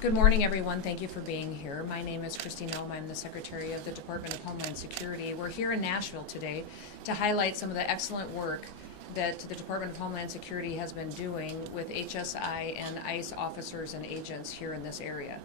Good morning, everyone. Thank you for being here. My name is Noem. I'm the Secretary of the Department of Homeland Security. We're here in Nashville today to highlight some of the excellent work that the Department of Homeland Security has been doing with HSI and ICE officers and agents here in this area.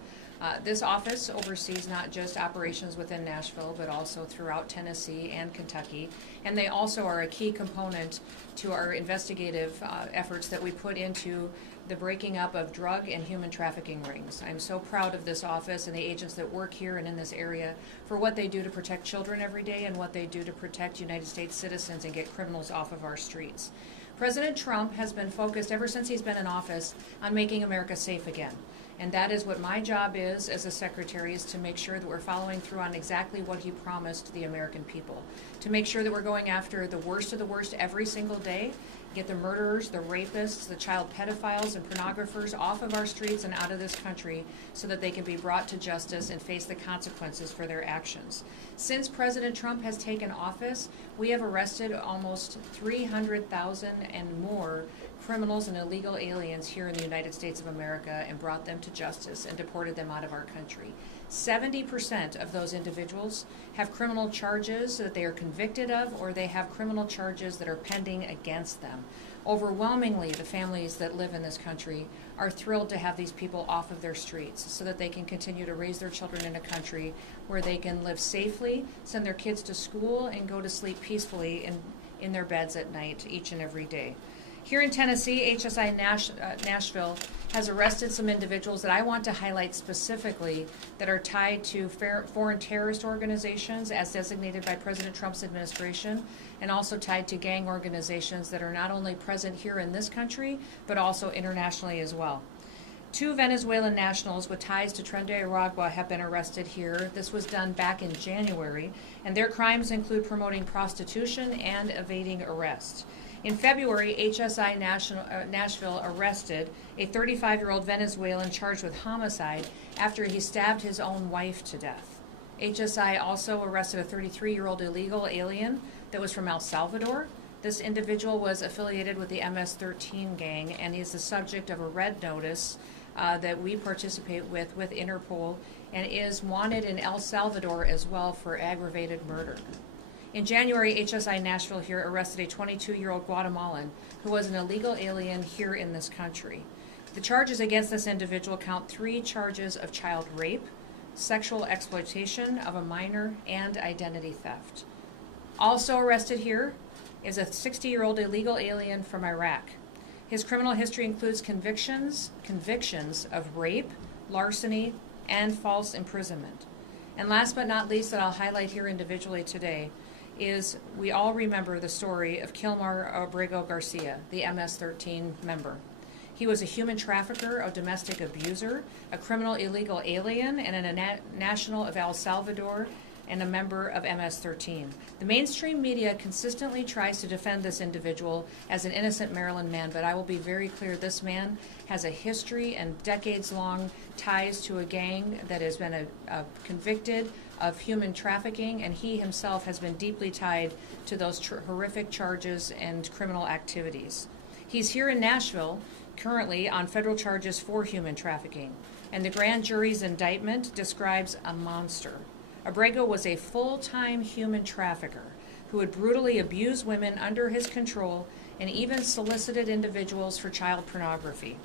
This office oversees not just operations within Nashville, but also throughout Tennessee and Kentucky, and they also are a key component to our investigative efforts that we put into the breaking up of drug and human trafficking rings. I'm so proud of this office and the agents that work here and in this area for what they do to protect children every day and what they do to protect United States citizens and get criminals off of our streets. President Trump has been focused ever since he's been in office on making America safe again. And that is what my job is as a secretary, is to make sure that we're following through on exactly what he promised the American people. To make sure that we're going after the worst of the worst every single day, get the murderers, the rapists, the child pedophiles and pornographers off of our streets and out of this country so that they can be brought to justice and face the consequences for their actions. Since President Trump has taken office, we have arrested almost 300,000 and more criminals and illegal aliens here in the United States of America and brought them to justice and deported them out of our country. 70% of those individuals have criminal charges that they are convicted of, or they have criminal charges that are pending against them. Overwhelmingly, the families that live in this country are thrilled to have these people off of their streets so that they can continue to raise their children in a country where they can live safely, send their kids to school, and go to sleep peacefully in their beds at night each and every day. Here in Tennessee, HSI Nashville has arrested some individuals that I want to highlight specifically that are tied to foreign terrorist organizations as designated by President Trump's administration, and also tied to gang organizations that are not only present here in this country, but also internationally as well. 2 Venezuelan nationals with ties to Tren de Aragua have been arrested here. This was done back in January, and their crimes include promoting prostitution and evading arrest. In February, HSI Nashville arrested a 35-year-old Venezuelan charged with homicide after he stabbed his own wife to death. HSI also arrested a 33-year-old illegal alien that was from El Salvador. This individual was affiliated with the MS-13 gang and is the subject of a red notice that we participate with Interpol, and is wanted in El Salvador as well for aggravated murder. In January, HSI Nashville here arrested a 22-year-old Guatemalan who was an illegal alien here in this country. The charges against this individual count 3 charges of child rape, sexual exploitation of a minor, and identity theft. Also arrested here is a 60-year-old illegal alien from Iraq. His criminal history includes convictions of rape, larceny, and false imprisonment. And last but not least, that I'll highlight here individually today, is we all remember the story of Kilmar Garcia, the MS-13 member. He was a human trafficker, a domestic abuser, a criminal illegal alien, and a national of El Salvador, and a member of MS-13. The mainstream media consistently tries to defend this individual as an innocent Maryland man, but I will be very clear, this man has a history and decades-long ties to a gang that has been convicted of human trafficking, and he himself has been deeply tied to those horrific charges and criminal activities. He's here in Nashville currently on federal charges for human trafficking, and the grand jury's indictment describes a monster. Abrao was a full-time human trafficker who would brutally abuse women under his control and even solicited individuals for child pornography.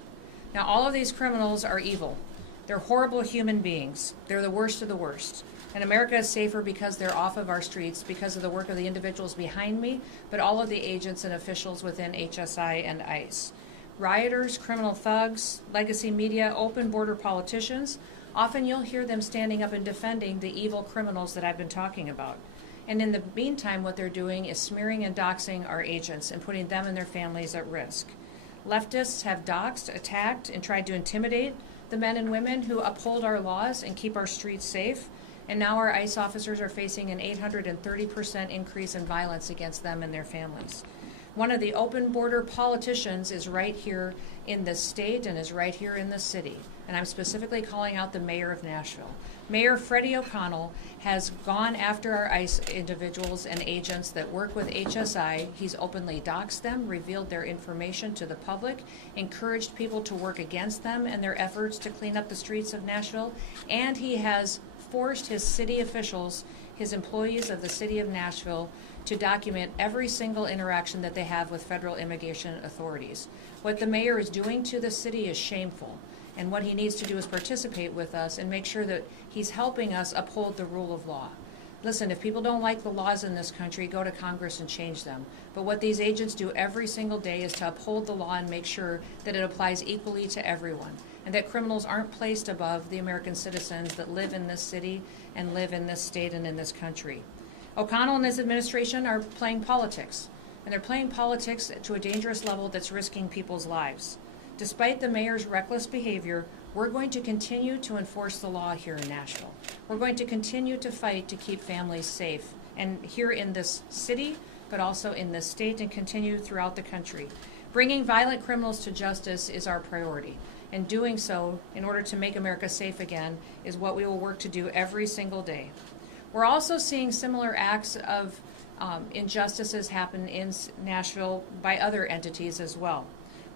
Now, all of these criminals are evil. They're horrible human beings. They're the worst of the worst. And America is safer because they're off of our streets, because of the work of the individuals behind me, but all of the agents and officials within HSI and ICE. Rioters, criminal thugs, legacy media, open border politicians, often you'll hear them standing up and defending the evil criminals that I've been talking about. And in the meantime, what they're doing is smearing and doxing our agents and putting them and their families at risk. Leftists have doxed, attacked, and tried to intimidate the men and women who uphold our laws and keep our streets safe. And now our ICE officers are facing an 830% increase in violence against them and their families. One of the open border politicians is right here in this state and is right here in this city. And I'm specifically calling out the mayor of Nashville. Mayor Freddie O'Connell has gone after our ICE individuals and agents that work with HSI. He's openly doxed them, revealed their information to the public, encouraged people to work against them in their efforts to clean up the streets of Nashville, and he has forced his city officials, his employees of the city of Nashville, to document every single interaction that they have with federal immigration authorities. What the mayor is doing to the city is shameful. And what he needs to do is participate with us and make sure that he's helping us uphold the rule of law. Listen, if people don't like the laws in this country, go to Congress and change them. But what these agents do every single day is to uphold the law and make sure that it applies equally to everyone, and that criminals aren't placed above the American citizens that live in this city and live in this state and in this country. O'Connell and his administration are playing politics, and they're playing politics to a dangerous level that's risking people's lives. Despite the mayor's reckless behavior, we're going to continue to enforce the law here in Nashville. We're going to continue to fight to keep families safe, and here in this city, but also in this state, and continue throughout the country. Bringing violent criminals to justice is our priority, and doing so in order to make America safe again is what we will work to do every single day. We're also seeing similar acts of injustices happen in Nashville by other entities as well.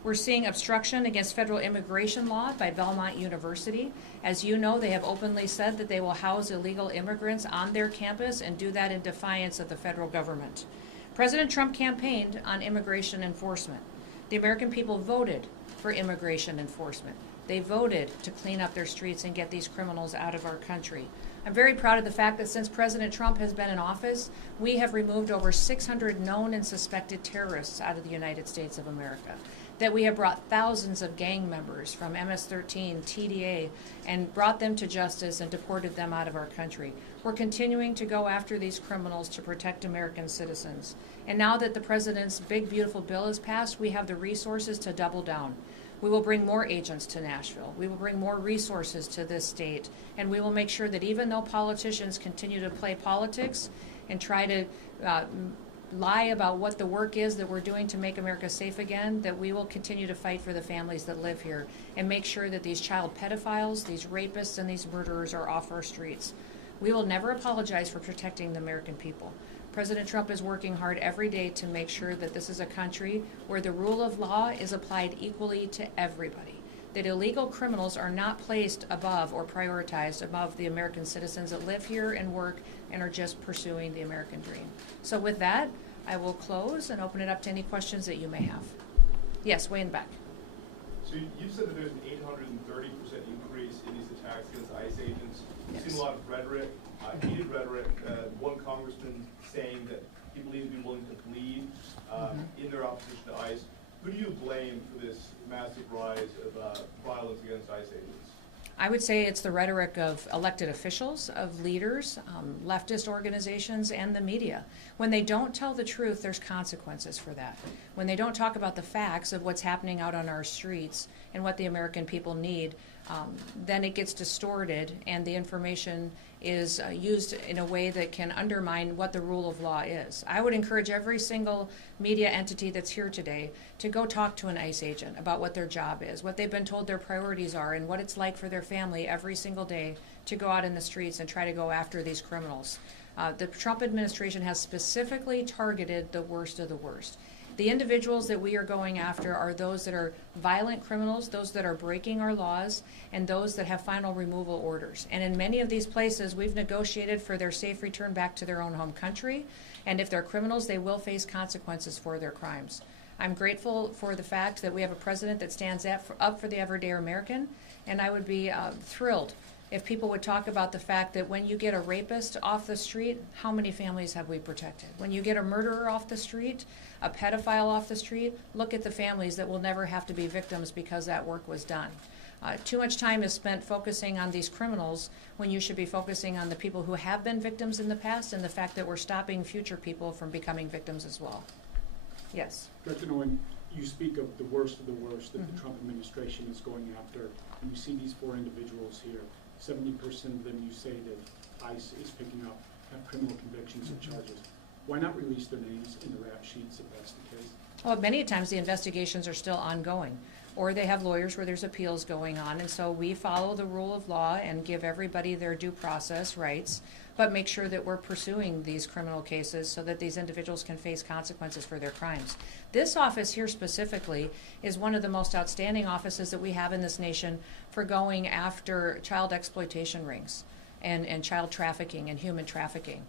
We're seeing obstruction against federal immigration law by Belmont University. As you know, they have openly said that they will house illegal immigrants on their campus and do that in defiance of the federal government. President Trump campaigned on immigration enforcement. The American people voted for immigration enforcement. They voted to clean up their streets and get these criminals out of our country. I'm very proud of the fact that since President Trump has been in office, we have removed over 600 known and suspected terrorists out of the United States of America. That we have brought thousands of gang members from MS-13, TDA, and brought them to justice and deported them out of our country. We're continuing to go after these criminals to protect American citizens. And now that the president's big, beautiful bill is passed, we have the resources to double down. We will bring more agents to Nashville. We will bring more resources to this state. And we will make sure that even though politicians continue to play politics and try to lie about what the work is that we're doing to make America safe again, that we will continue to fight for the families that live here and make sure that these child pedophiles, these rapists, and these murderers are off our streets. We will never apologize for protecting the American people. President Trump is working hard every day to make sure that this is a country where the rule of law is applied equally to everybody, that illegal criminals are not placed above or prioritized above the American citizens that live here and work and are just pursuing the American dream. So with that, I will close and open it up to any questions that you may have. Yes, way in the back. So you said that there's an 830% increase in these attacks against ICE agents. You've seen a lot of rhetoric, heated rhetoric. One congressman saying that he believes he'd be willing to bleed in their opposition to ICE. Who do you blame for this massive rise of violence against ICE agents? I would say it's the rhetoric of elected officials, of leaders, leftist organizations, and the media. When they don't tell the truth, there's consequences for that. When they don't talk about the facts of what's happening out on our streets and what the American people need, then it gets distorted and the information is used in a way that can undermine what the rule of law is. I would encourage every single media entity that's here today to go talk to an ICE agent about what their job is, what they've been told their priorities are, and what it's like for their family every single day to go out in the streets and try to go after these criminals. The Trump administration has specifically targeted the worst of the worst. The individuals that we are going after are those that are violent criminals, those that are breaking our laws, and those that have final removal orders. And in many of these places, we've negotiated for their safe return back to their own home country. And if they're criminals, they will face consequences for their crimes. I'm grateful for the fact that we have a president that stands up for the everyday American, and I would be thrilled if people would talk about the fact that when you get a rapist off the street, how many families have we protected? When you get a murderer off the street, a pedophile off the street, look at the families that will never have to be victims because that work was done. Too much time is spent focusing on these criminals when you should be focusing on the people who have been victims in the past and the fact that we're stopping future people from becoming victims as well. Yes? Dr. Noem, you speak of the worst that the Trump administration is going after, and you see these four individuals here. 70% of them, you say that ICE is picking up, have criminal convictions and charges. Why not release their names in the rap sheets if that's the case? Well, many times the investigations are still ongoing. or they have lawyers where there's appeals going on. And so we follow the rule of law and give everybody their due process rights, but make sure that we're pursuing these criminal cases so that these individuals can face consequences for their crimes. This office here specifically is one of the most outstanding offices that we have in this nation for going after child exploitation rings and child trafficking and human trafficking.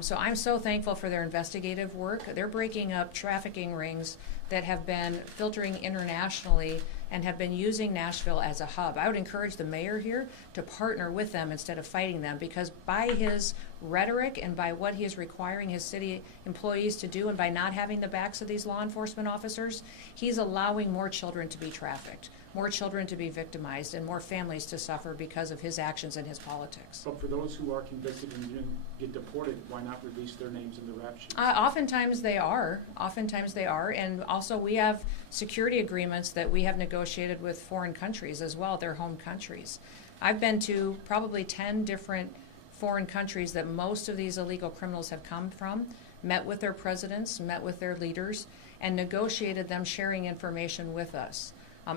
So I'm so thankful for their investigative work. They're breaking up trafficking rings that have been filtering internationally and have been using Nashville as a hub. I would encourage the mayor here to partner with them instead of fighting them, because by his rhetoric and by what he is requiring his city employees to do, and by not having the backs of these law enforcement officers, he's allowing more children to be trafficked, more children to be victimized, and more families to suffer because of his actions and his politics. But for those who are convicted and didn't get deported, why not release their names in the rap sheets? Oftentimes they are. Oftentimes they are. And also we have security agreements that we have negotiated with foreign countries as well, their home countries. I've been to probably 10 different foreign countries that most of these illegal criminals have come from, met with their presidents, met with their leaders, and negotiated them sharing information with us.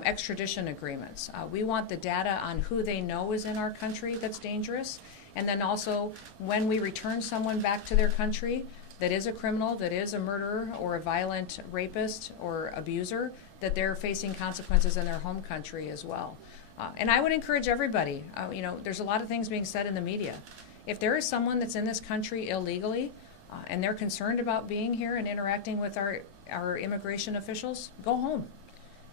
Extradition agreements. We want the data on who they know is in our country that's dangerous, and then also when we return someone back to their country that is a criminal, that is a murderer or a violent rapist or abuser, that they're facing consequences in their home country as well. And I would encourage everybody, there's a lot of things being said in the media. If there is someone that's in this country illegally and they're concerned about being here and interacting with our immigration officials, go home.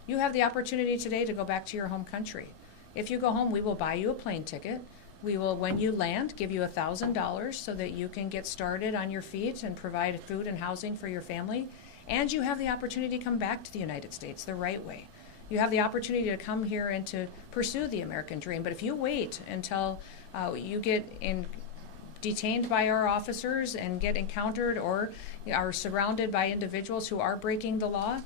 You have the opportunity today to go back to your home country. If you go home, we will buy you a plane ticket. We will, when you land, give you $1,000 so that you can get started on your feet and provide food and housing for your family. And you have the opportunity to come back to the United States the right way. You have the opportunity to come here and to pursue the American dream. But if you wait until you get detained by our officers and get encountered or are surrounded by individuals who are breaking the law,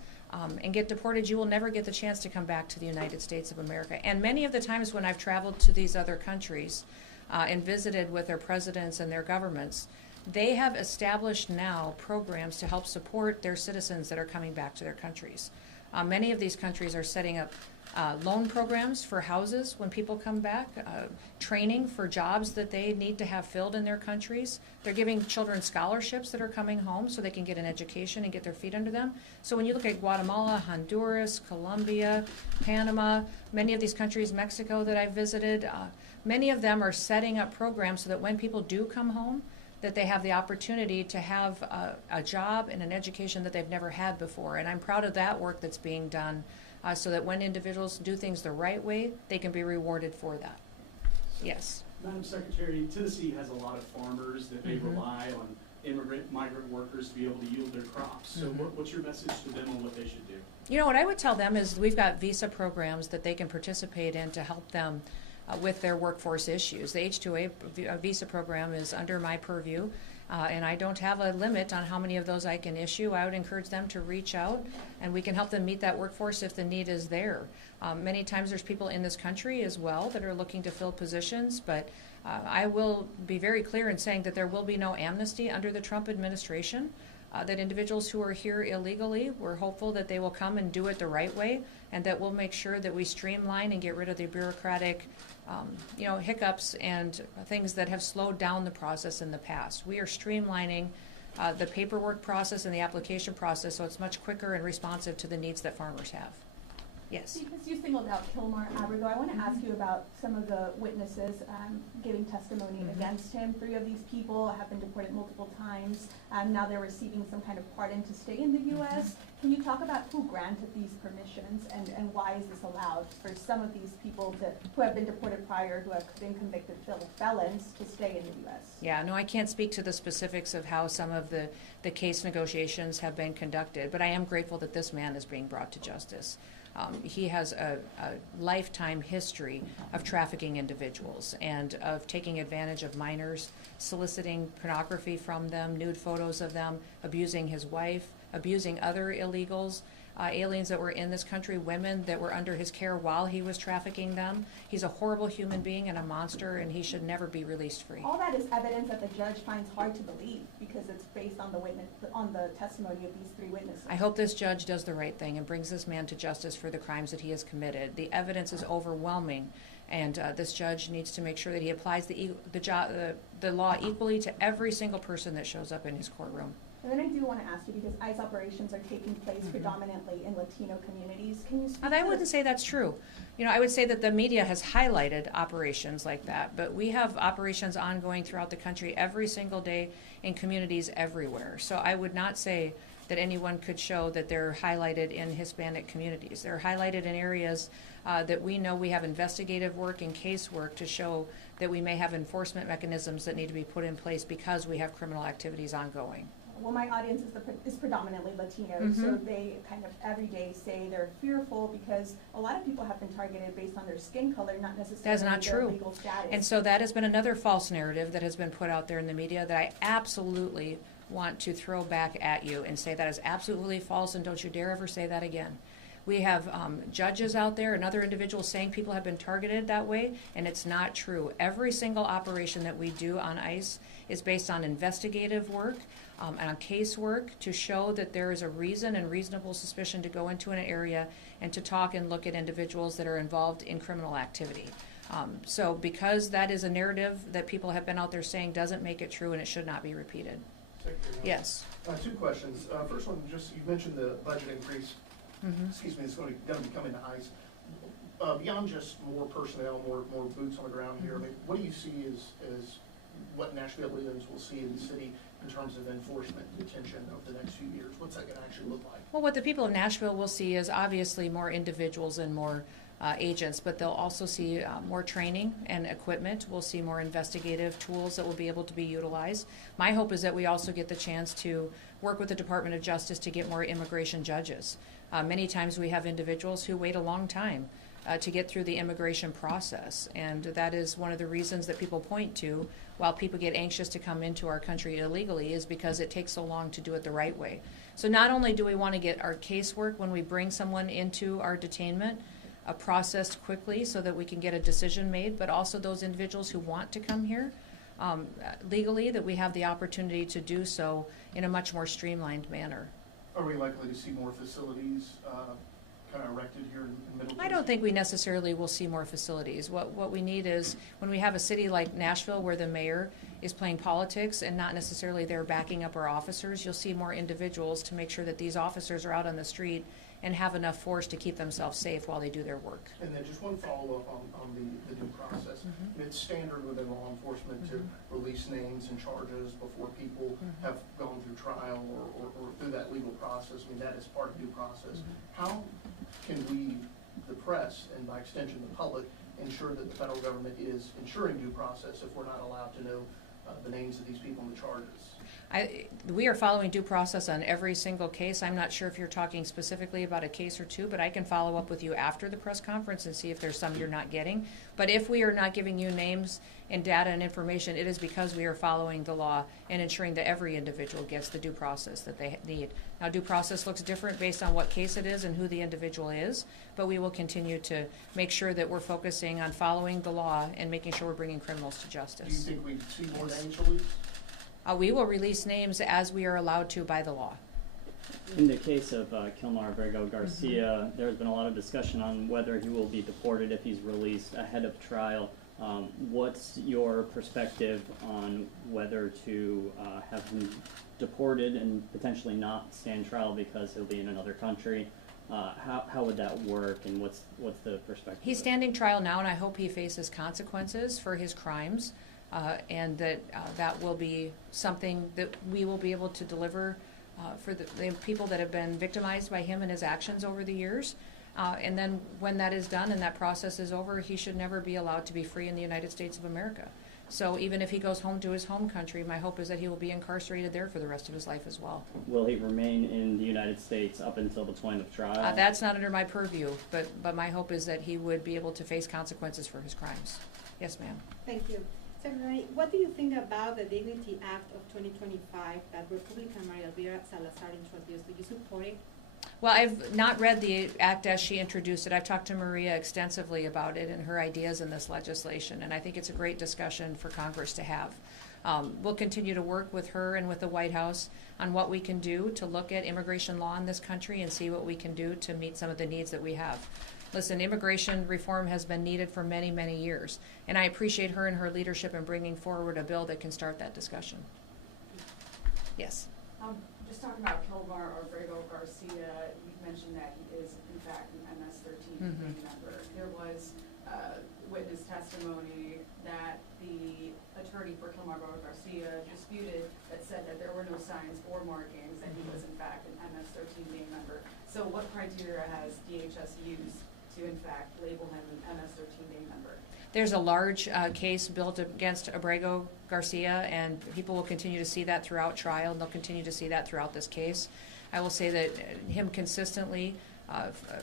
and get deported, you will never get the chance to come back to the United States of America. And many of the times when I've traveled to these other countries and visited with their presidents and their governments, they have established now programs to help support their citizens that are coming back to their countries. Many of these countries are setting up loan programs for houses when people come back, training for jobs that they need to have filled in their countries. They're giving children scholarships that are coming home so they can get an education and get their feet under them. So when you look at Guatemala, Honduras, Colombia, Panama, many of these countries, Mexico that I've visited, many of them are setting up programs so that when people do come home, that they have the opportunity to have a job and an education that they've never had before. And I'm proud of that work that's being done so that when individuals do things the right way, they can be rewarded for that. Yes. Madam Secretary, Tennessee has a lot of farmers that they rely on migrant workers to be able to yield their crops. So what's your message to them on what they should do? You know, what I would tell them is we've got visa programs that they can participate in to help them with their workforce issues. The H-2A visa program is under my purview, and I don't have a limit on how many of those I can issue. I would encourage them to reach out, and we can help them meet that workforce if the need is there. Many times there's people in this country as well that are looking to fill positions, but I will be very clear in saying that there will be no amnesty under the Trump administration. That individuals who are here illegally, we're hopeful that they will come and do it the right way, and that we'll make sure that we streamline and get rid of the bureaucratic hiccups and things that have slowed down the process in the past. We are streamlining the paperwork process and the application process so it's much quicker and responsive to the needs that farmers have. Yes. Because you singled out Kilmar Abrao, I want to ask you about some of the witnesses giving testimony against him. 3 of these people have been deported multiple times. Now they're receiving some kind of pardon to stay in the U.S. Can you talk about who granted these permissions and why is this allowed for some of these people who have been deported prior, who have been convicted felons, to stay in the U.S.? Yeah, no, I can't speak to the specifics of how some of the case negotiations have been conducted, but I am grateful that this man is being brought to justice. He has a lifetime history of trafficking individuals and of taking advantage of minors, soliciting pornography from them, nude photos of them, abusing his wife, abusing other illegals. aliens that were in this country, women that were under his care while he was trafficking them. He's a horrible human being and a monster, and he should never be released free. All that is evidence that the judge finds hard to believe because it's based on the testimony of these 3 witnesses. I hope this judge does the right thing and brings this man to justice for the crimes that he has committed. The evidence is overwhelming, and this judge needs to make sure that he applies the law equally to every single person that shows up in his courtroom. And then I do want to ask you, because ICE operations are taking place predominantly in Latino communities, can you speak I wouldn't say that's true. You know, I would say that the media has highlighted operations like that, but we have operations ongoing throughout the country every single day in communities everywhere. So I would not say that anyone could show that they're highlighted in Hispanic communities. They're highlighted in areas that we know we have investigative work and case work to show that we may have enforcement mechanisms that need to be put in place because we have criminal activities ongoing. Well, my audience is predominantly Latino, so they kind of every day say they're fearful because a lot of people have been targeted based on their skin color, not necessarily That's not their true. legal status. And so that has been another false narrative that has been put out there in the media that I absolutely want to throw back at you and say that is absolutely false, and don't you dare ever say that again. We have judges out there and other individuals saying people have been targeted that way, and it's not true. Every single operation that we do on ICE is based on investigative work and on case work to show that there is a reason and reasonable suspicion to go into an area and to talk and look at individuals that are involved in criminal activity. So because that is a narrative that people have been out there saying doesn't make it true, and it should not be repeated. Yes. 2 questions. First one, just you mentioned the budget increase. Excuse me, it's going to be coming to ICE. Beyond just more personnel, more boots on the ground here, I mean, what do you see as what Nashvilleians will see in the city in terms of enforcement detention over the next few years? What's that going to actually look like? Well, what the people of Nashville will see is obviously more individuals and more agents, but they'll also see more training and equipment. We'll see more investigative tools that will be able to be utilized. My hope is that we also get the chance to work with the Department of Justice to get more immigration judges. Many times we have individuals who wait a long time to get through the immigration process, and that is one of the reasons that people point to while people get anxious to come into our country illegally is because it takes so long to do it the right way. So not only do we want to get our casework when we bring someone into our detainment processed quickly so that we can get a decision made, but also those individuals who want to come here legally, that we have the opportunity to do so in a much more streamlined manner. Are we likely to see more facilities kind of erected here in Middle Tennessee? I don't think we necessarily will see more facilities. What we need is when we have a city like Nashville where the mayor is playing politics and not necessarily they're backing up our officers, you'll see more individuals to make sure that these officers are out on the street and have enough force to keep themselves safe while they do their work. And then just one follow-up on the due process. It's standard within law enforcement to release names and charges before people have gone through trial or through that legal process. I mean, that is part of due process. How can we, the press, and by extension the public, ensure that the federal government is ensuring due process if we're not allowed to know the names of these people and the charges? We are following due process on every single case. I'm not sure if you're talking specifically about a case or two, but I can follow up with you after the press conference and see if there's some you're not getting. But if we are not giving you names and data and information, it is because we are following the law and ensuring that every individual gets the due process that they need. Now, due process looks different based on what case it is and who the individual is, but we will continue to make sure that we're focusing on following the law and making sure we're bringing criminals to justice. Do you think we'd see more names released? We will release names as we are allowed to by the law. In the case of Kilmar Garcia, there's been a lot of discussion on whether he will be deported if he's released ahead of trial. What's your perspective on whether to have him deported and potentially not stand trial because he'll be in another country? How would that work, and what's the perspective? He's standing trial now, and I hope he faces consequences for his crimes. And that will be something that we will be able to deliver for the people that have been victimized by him and his actions over the years. And then when that is done and that process is over, he should never be allowed to be free in the United States of America. So even if he goes home to his home country, my hope is that he will be incarcerated there for the rest of his life as well. Will he remain in the United States up until the point of trial? That's not under my purview, but my hope is that he would be able to face consequences for his crimes. Yes, ma'am. Thank you. Secretary, what do you think about the Dignity Act of 2025 that Republican Maria Elvira Salazar introduced? Do you support it? Well, I've not read the act as she introduced it. I've talked to Maria extensively about it and her ideas in this legislation, and I think it's a great discussion for Congress to have. We'll continue to work with her and with the White House on what we can do to look at immigration law in this country and see what we can do to meet some of the needs that we have. Listen, immigration reform has been needed for many, many years, and I appreciate her and her leadership in bringing forward a bill that can start that discussion. Yes. Just talking about Kilmar Garcia, you mentioned that he is in fact an MS-13 member. There was witness testimony that the attorney for Kilmar Garcia disputed that said that there were no signs or markings that he was in fact an MS-13 gang member. So what criteria has DHS used to in fact label him an MS-13 gang member? There's a large case built against Abrao Garcia, and people will continue to see that throughout trial, and they'll continue to see that throughout this case. I will say that him consistently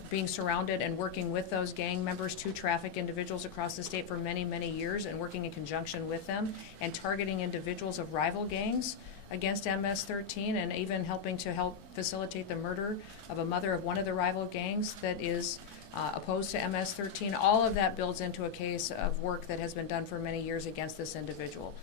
being surrounded and working with those gang members to traffic individuals across the state for many, many years, and working in conjunction with them and targeting individuals of rival gangs against MS-13, and even helping to help facilitate the murder of a mother of one of the rival gangs that is opposed to MS-13. All of that builds into a case of work that has been done for many years against this individual.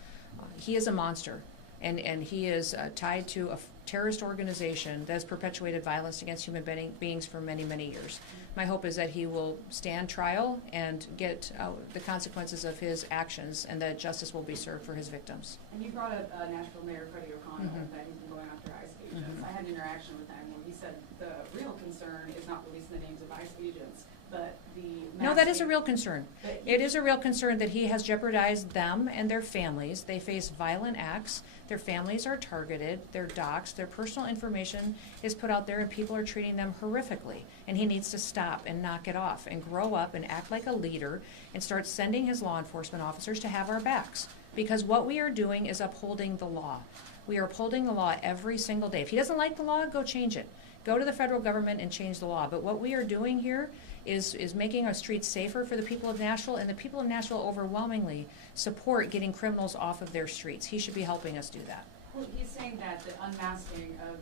He is a monster, and he is tied to a terrorist organization that has perpetuated violence against human beings for many, many years. My hope is that he will stand trial and get the consequences of his actions, and that justice will be served for his victims. And you brought up Nashville Mayor Freddie O'Connell, that he's been going after ICE agents. I had an interaction with him where he said the real concern is not releasing the names of ICE agents, but the No, that is a real concern. It is a real concern that he has jeopardized them and their families. They face violent acts. Their families are targeted. They're doxxed. Their personal information is put out there, and people are treating them horrifically. And he needs to stop and knock it off and grow up and act like a leader and start sending his law enforcement officers to have our backs. Because what we are doing is upholding the law. We are upholding the law every single day. If he doesn't like the law, go change it. Go to the federal government and change the law. But what we are doing here is making our streets safer for the people of Nashville, and the people of Nashville overwhelmingly support getting criminals off of their streets. He should be helping us do that. Well, he's saying that the unmasking of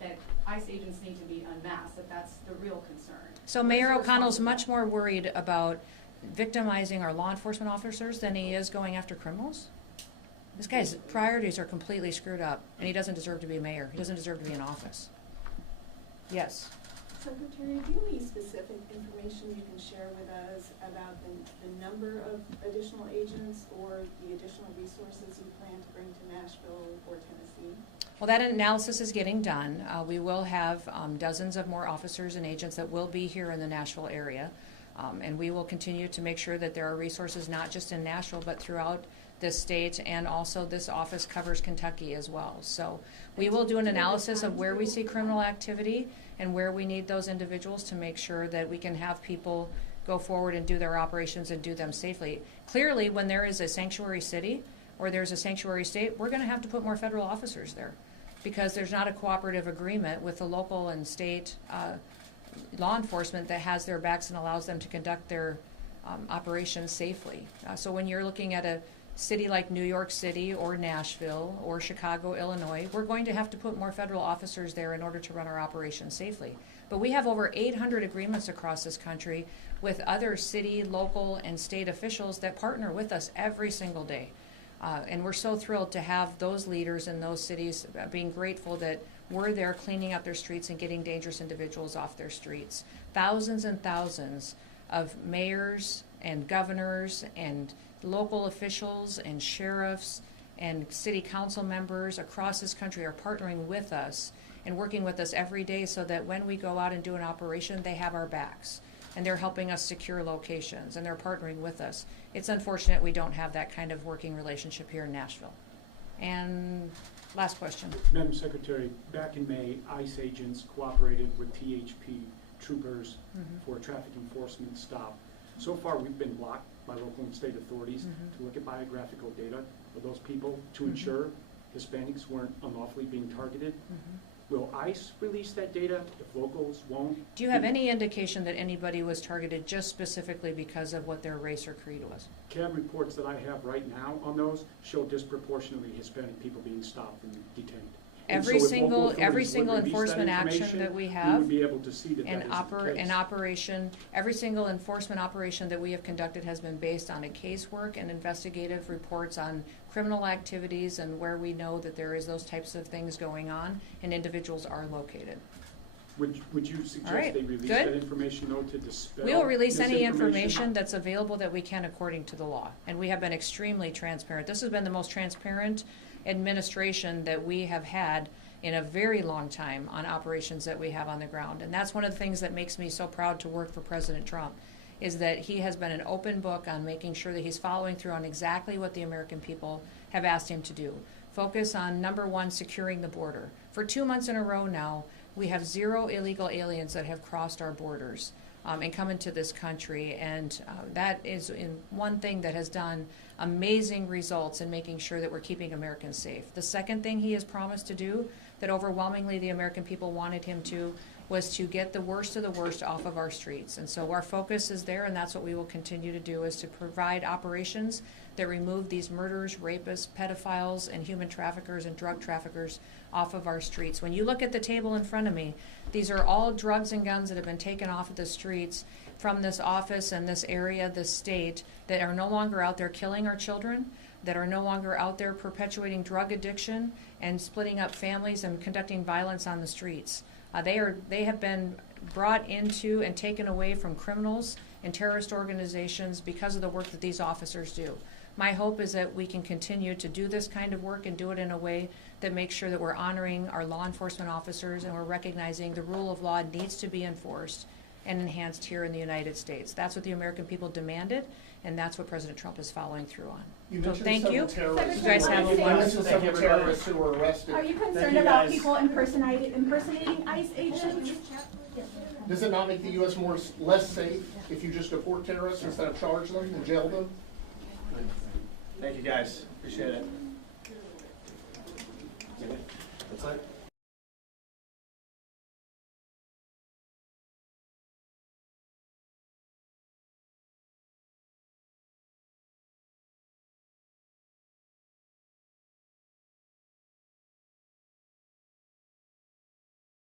that ICE agents need to be unmasked, that's the real concern. So Mayor O'Connell's much more worried about victimizing our law enforcement officers than he is going after criminals? This guy's priorities are completely screwed up, and he doesn't deserve to be mayor. He doesn't deserve to be in office. Yes. Secretary, do you have any specific information you can share with us about the number of additional agents or the additional resources you plan to bring to Nashville or Tennessee? Well, that analysis is getting done. We will have dozens of more officers and agents that will be here in the Nashville area. And we will continue to make sure that there are resources not just in Nashville, but throughout this state, and also this office covers Kentucky as well. So we will do an analysis of where we see criminal activity and where we need those individuals to make sure that we can have people go forward and do their operations and do them safely. Clearly, when there is a sanctuary city or there's a sanctuary state, we're going to have to put more federal officers there, because there's not a cooperative agreement with the local and state law enforcement that has their backs and allows them to conduct their operations safely. So when you're looking at a city like New York City or Nashville or Chicago, Illinois, we're going to have to put more federal officers there in order to run our operations safely. But we have over 800 agreements across this country with other city, local, and state officials that partner with us every single day. And we're so thrilled to have those leaders in those cities being grateful that we're there cleaning up their streets and getting dangerous individuals off their streets. Thousands and thousands of mayors and governors and local officials and sheriffs and city council members across this country are partnering with us and working with us every day so that when we go out and do an operation, they have our backs. And they're helping us secure locations, and they're partnering with us. It's unfortunate we don't have that kind of working relationship here in Nashville. And last question. Madam Secretary, back in May, ICE agents cooperated with THP troopers for a traffic enforcement stop. So far, we've been blocked by local and state authorities to look at biographical data of those people to ensure Hispanics weren't unlawfully being targeted. Will ICE release that data if locals won't? Do you have any indication that anybody was targeted just specifically because of what their race or creed was? CAM reports that I have right now on those show disproportionately Hispanic people being stopped and detained. And Every so if single, local authorities every would single release that enforcement action information, that we we have, would be able to see that that is the case. every single enforcement operation that we have conducted has been based on a casework and investigative reports on criminal activities and where we know that there is those types of things going on and individuals are located. Would you All suggest right, they release good. that information though to dispel We will release any misinformation? information that's available that we can according to the law. And we have been extremely transparent. This has been the most transparent administration that we have had in a very long time on operations that we have on the ground. And that's one of the things that makes me so proud to work for President Trump, is that he has been an open book on making sure that he's following through on exactly what the American people have asked him to do. Focus on, number one, securing the border. For 2 months in a row now, we have 0 illegal aliens that have crossed our borders and come into this country. And that is one thing that has done amazing results in making sure that we're keeping Americans safe. The second thing he has promised to do, that overwhelmingly the American people wanted him to, was to get the worst of the worst off of our streets. And so our focus is there, and that's what we will continue to do, is to provide operations that remove these murderers, rapists, pedophiles, and human traffickers and drug traffickers off of our streets. When you look at the table in front of me, these are all drugs and guns that have been taken off of the streets from this office and this area, this state, that are no longer out there killing our children, that are no longer out there perpetuating drug addiction and splitting up families and conducting violence on the streets. They have been brought into and taken away from criminals and terrorist organizations because of the work that these officers do. My hope is that we can continue to do this kind of work and do it in a way that makes sure that we're honoring our law enforcement officers and we're recognizing the rule of law needs to be enforced and enhanced here in the United States. That's what the American people demanded, and that's what President Trump is following through on. So thank you. You guys have a mentioned several terrorists who were arrested. Are you Thank concerned you, about guys. people impersonating ICE agents? Does it not make the U.S. less safe if you just deport terrorists instead of charge them and jail them? Thank you, guys. Appreciate it. That's it.